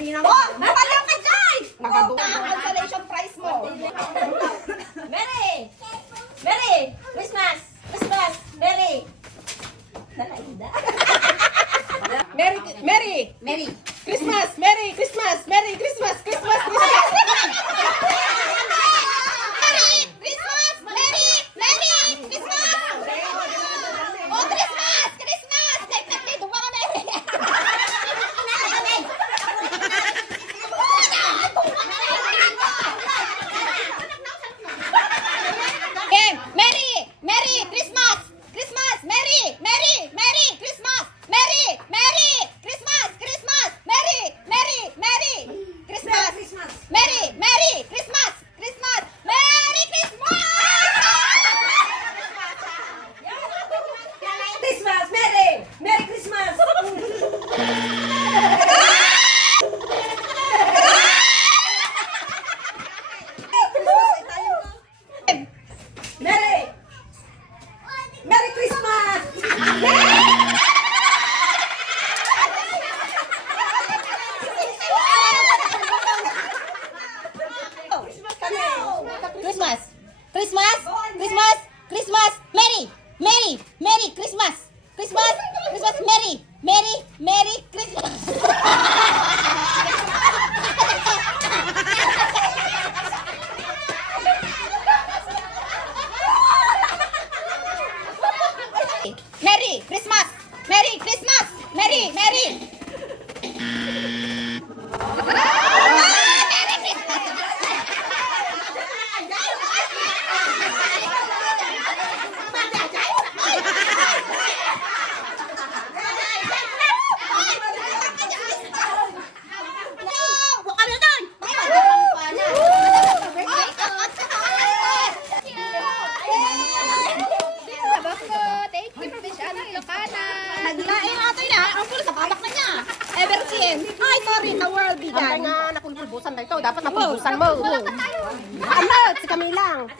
Sabrina. Oh! Nabaliw ka dyan! Nagadugo. Ang consolation prize mo. Merry! Merry! Christmas! Christmas! Merry! Nalaida. Merry Christmas! Merry Christmas! Merry Christmas! Christmas! Christmas! Merry Christmas! Merry! Merry Christmas! Oh, Christmas! Christmas! Kay duwa ka, Merry! Okay, Merry! Merry Christmas! Christmas! Merry! Merry! Merry Christmas! Merry! Merry Christmas! Christmas! Merry! Merry! Merry Christmas! Merry! Merry Christmas! Christmas! Merry Christmas! Christmas! Merry! Merry Christmas! Merry! Merry Christmas! Christmas! Christmas! Christmas! Christmas! Merry! Merry! Merry Christmas! Christmas! Christmas! Merry! Merry! Merry Christmas! Merry Christmas! Merry Christmas! Merry! Merry! Naglain natin na. Ang pulo sa balak na niya. Ever since. Ay, sorry. The world Ang began. nga napulpulbusan na ito. Dapat napulbusan mo. Ano? Si kami lang.